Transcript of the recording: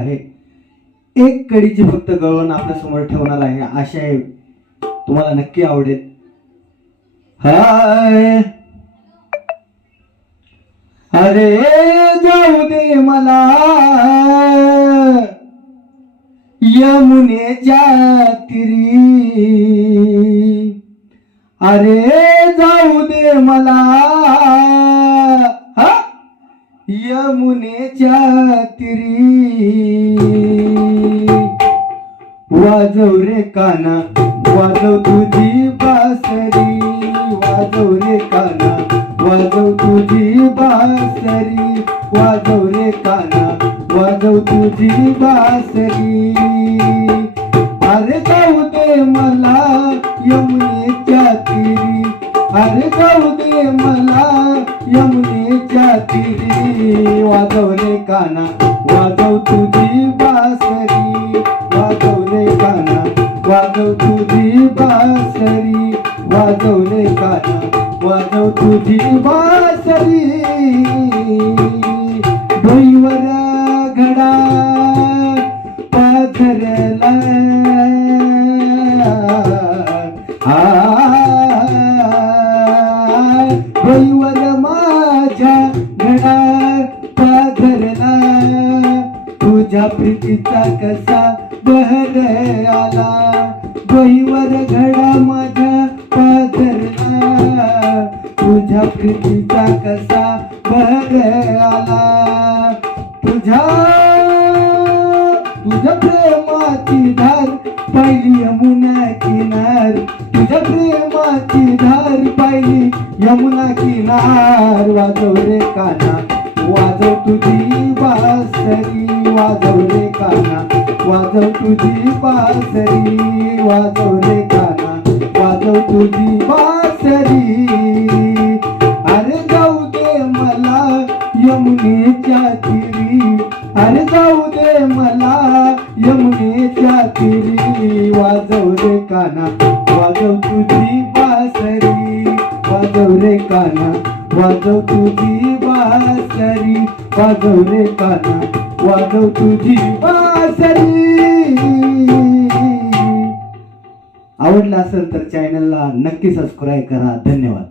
आहे. एक कडीची फक्त गळवण आपल्यासमोर ठेवणार आहे आशा आहे. तुम्हाला नक्की आवडेल. हाय. अरे जाऊ दे मला. यमुनेच्या तिरी. अरे यमुनेच्या तिरी. वाजव रे काना वाजव तुझी बासरी. वाजव रे काना वाजव तुझी बासरी. वाजव रे काना वाजव तुझी बासरी. अरे जाऊ दे मला यमुनेच्या तिरी. अरे जाऊ दे मला यमुनेच्या तिरी. वाजवले काना वाजव तुझी बासरी. वाजवले काना वाजव तुझी बासरी. वाजवले काना वाजव तुझी बासरी. डोईवर घडा पाथरला. डोईवर माझ्या घडा पाधरला. तुझ्या प्रीतीचा कसा बहर आला. डोईवर घडा माझ्या पाधरला. तुझ्या प्रीतीचा कसा बहर आला. पाहिली यमुना किनार तुझ्या प्रेमाची धार पाहिली. यमुना किनार वाजव रे काना वाजव तुझी बासरी. वाजव रे काना वाजव तुझी बासरी. वाजव रे काना वाजव तुझी बासरी. अरे जाऊ दे मला यमुनेच्या तिरी. अरे जाऊ दे मला यमुनेच्या तिरी वाजव रे काना वाजव तुझी बासरी वाजव रे काना वाजव तुझी बासरी वाजव रे काना वाजव तुझी बासरी. आवडला असेल तर चॅनलला नक्की सबस्क्राईब करा. धन्यवाद.